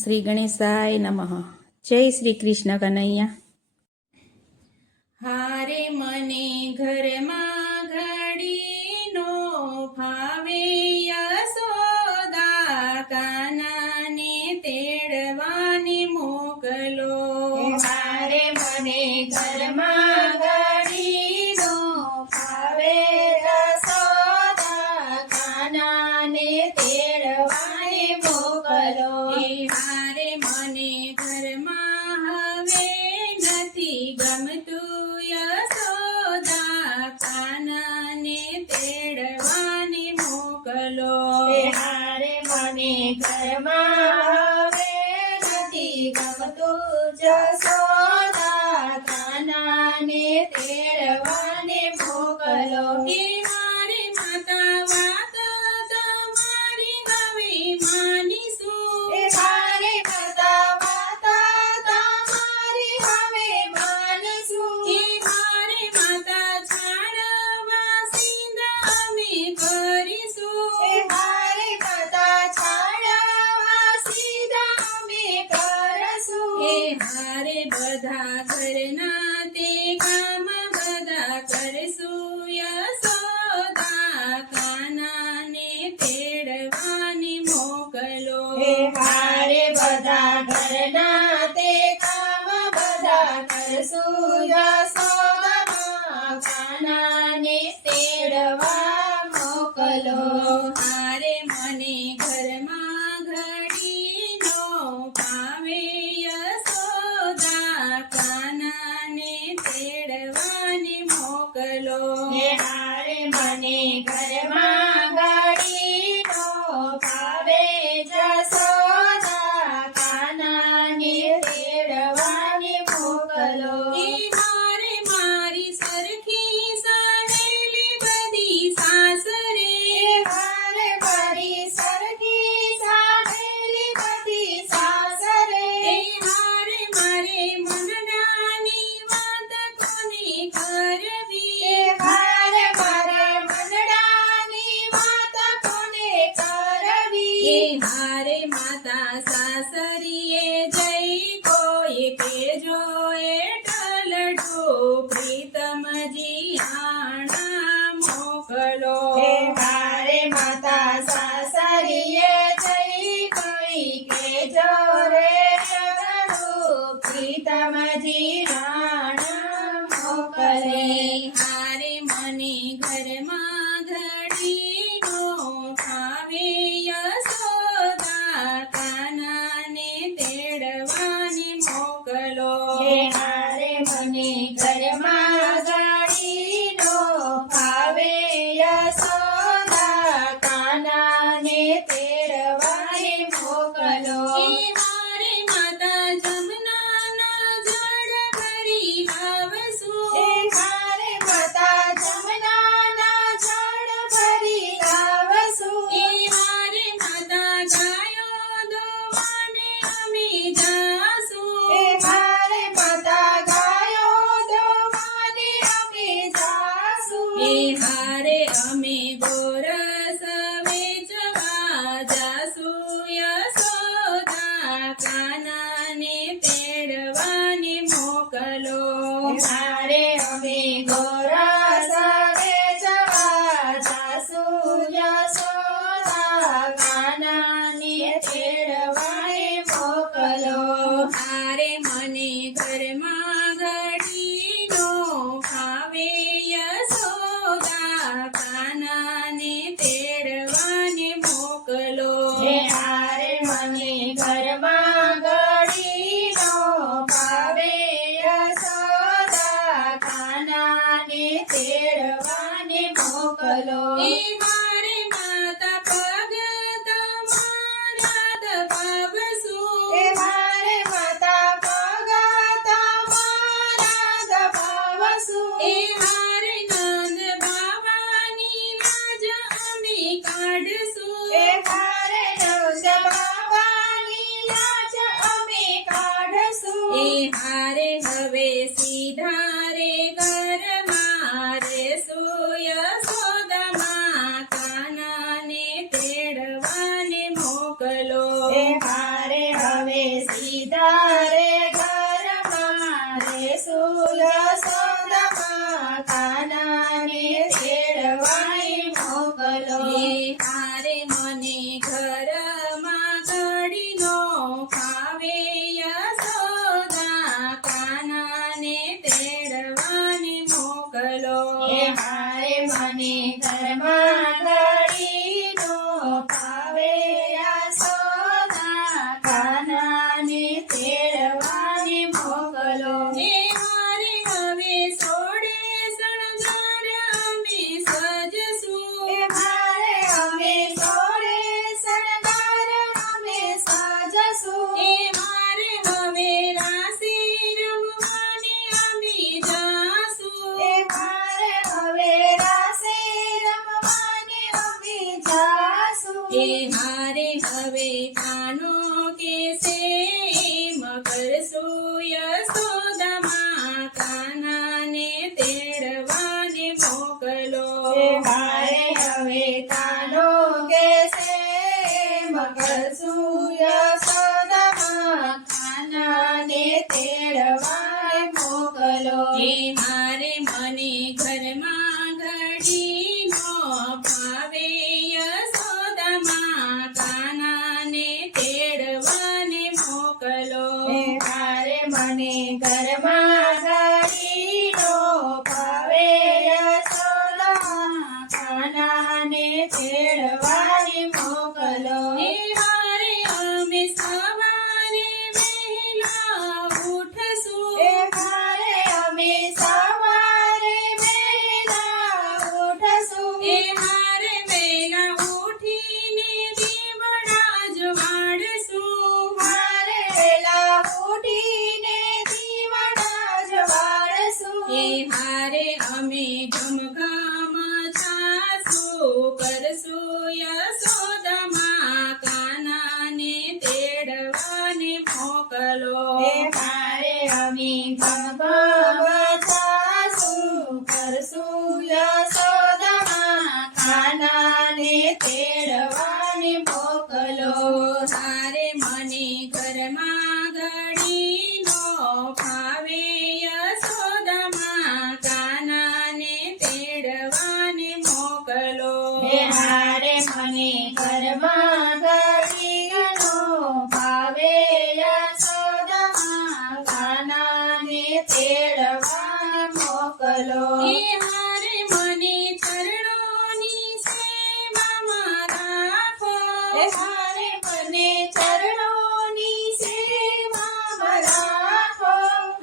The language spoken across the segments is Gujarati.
શ્રી ગણેશાય નમઃ. જય શ્રી કૃષ્ણ કનૈયા. હારે મને ઘરમાં ઘડીનો ભાવે યશોદા કાનાને તેડવાને મોકલો. હારે મને ઘરમાં ઘડીનો ભાવે યશોદા કાનાને તેડવાને મોકલો. હારે મને ઘરમાં હવે નથી ગમતું યશોદા કાનાને તેડવાને મોકલો. હારે મને ઘરમાં હવે નથી ગમતું યશોદા કાનાને તેડવાને મોકલો. મારે માતા વાત તમારી હવે માનીશું. મારે માતા તમારી હવે માનીશું. મારે માતા છાણવા સિંધા અમે કરીશું. મારે માતા છાણવા સીધા અમે કરશું. હારે બધા ઘરના તે કામ બધા કરશું. યશોદા કાનાને તેડવાને મોકલો. હારે બધા ઘરના તે કામ બધા કરશું. યશોદા કાનાને તેડવા મોકલો. હારે મને ઘરમાં ઘડીનો ભાવે યશોદા કાનાને તેડવાને મોકલો. હારે મને ઘરમાં ઘડીનો ભાવે યશોદા કાનાને તેડવાને મોકલો. મારે મારી સરખી સાહેલી બધી સાસરે. હારે મારી સરખી સાહેલી બધી સાસરે. હારે મારે મનડાની વાત કોને કરવી. હારે મારે મંડળાની વાત કોને કરવી. હારે માતા સાસરીએ જઈ કોઈ કેજો ટલડો પ્રીતમજી આણા મોકલો. હારે માતા સાસરીએ જઈ કોઈ કેજો રે ટગડું પ્રીતમજી રાણા મોકલે. હારે મને ઘરમાં ઘડીનો ભાવે યશોદા કાનાને તેડવાને મોકલો. હારે મને ઘરમાં ઘડીનો ભાવે યશોદા કાનાને તેડવાને મોકલો. હારે માતા જમનાના જળ ભરી લાવશું. હારે માતા જમનાના જળ ભરી લાવશું. હારે માતા ગાયો દોવાને અમે જાશું. હારે માતા ગાયો દોવાને અમે જાશું. હારે અમે ગોરસ વેચવા જાશું. યશોદા કાનાને તેડવાને મોકલો. હારે અમે ગોરસ વેચવા જાશું. યશોદા કાનાને તેડવાને મોકલો. હારે મને ઘરમાં ઘડીનો ભાવે યશોદા કાનાને તેડવાને મોકલો. હારે મને ઘરમાં ઘડીનો ભાવે યશોદા કાનાને તેડવાને મોકલો. મારે માતા પગ તમારા દબાવશું. હારે માતા પગ તમારા દબાવશું. હારે નંદ બાવાની લાજ અમે કાઢશું. હારે નંદ બાવાની લાજ અમે કાઢશું. હારે હવે સીધા રે ઘરમાં રેશું. યશોદા કાનાને તેડવાને મોકલો. હારે હવે યશોદામાં કાનાને તેડવાની મોકલો. એ હારે મને ઘરમાં ઘડીનો ફાવે યશોદા કાનાને તેડવાની મોકલો. એ હારે મને ઘરમાં ઘડીનો ફાવે યશોદા કાનાને તેડવાની મોકલો. એ હારે હવે સોડે શણગાર અમે સજશું. એ હારે અમે સોળે શણગાર અમે સજશું. એ હારે હવે રાસે રમવાને અમે જાશું. એ હારે હવે રાસે રમવાને અમે જાશું. એ હારે હવે કાનો કેસે એમ કરશું યશોદામાં કાનાને તેડવાને મોકલો. એ હારે હવે કાનો કેસે મકરશું યશોદામાં કાનાને તેડવાને મોકલો. એ હારે મને ઘરમાં ઘડીનો ભાવે યશોદામાં કાનાને તેડવાને મોકલો. એ હારે મને ઘરમાં ઘડીનો ભાવે યશોદામાં કાનાને તેડવાને મોકલો. એ હારે અમે સવારે વહેલા ઉઠશું. એ હારે અમે સવારે વહેલા ઉઠશું. એ હારે વહેલા ઉઠીને દીવડા જવાડશું. હારે વહેલા ઉઠીને દીવડા જવાડશું. એ હારે અમે ઘમઘમ છાશું કરશું યશોદામાં કાનાને તેડવાને મોકલો. એ હારે અમે ભગવાન જાશું કરશું યશોદામાં કાનાને તેડવાને મોકલો. હારે મને ઘરમાં ઘડીનો ફાવે યશોદામાં કાનાને તેડવાને મોકલો. એ હારે મને ઘરમાં ઘડીનો ભાવે યશોદામાં કાનાને તેડવાને મોકલો. એ હારે મને ચરણોની સેવામાં રાખો. એ હારે મને ચરણોની સેવામાં રાખો.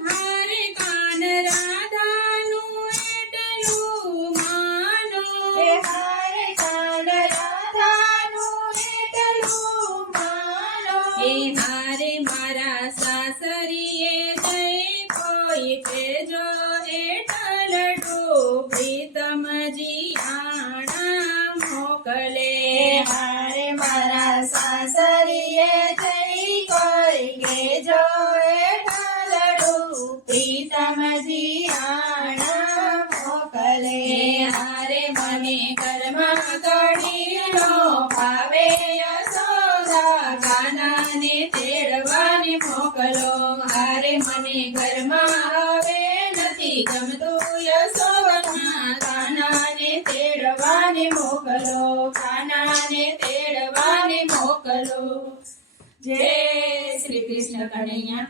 હારે કાન રાધાનું એટલું માનો. એ હારે કાન રાધાનું એટલું માનો. એ હારે મારા સાસરીએ જઈ કોઈ કેજો એટલડું પ્રીતમજી આણા મોકલે. એ હારે મારા સાસરીએ જઈ કોઈ કેજો એટલડું પ્રીતમજી આણા મોકલે. એ હારે મને ઘરમાં ઘડીનો ભાવે યશોદા કાનાને તેડવાને મોકલો. હારે મને ઘરમાં હવે નથી ગમતું યશોદા કાનાને તેડવાને મોકલો. કાનાને તેડવાને મોકલો. જય શ્રી કૃષ્ણ કનૈયા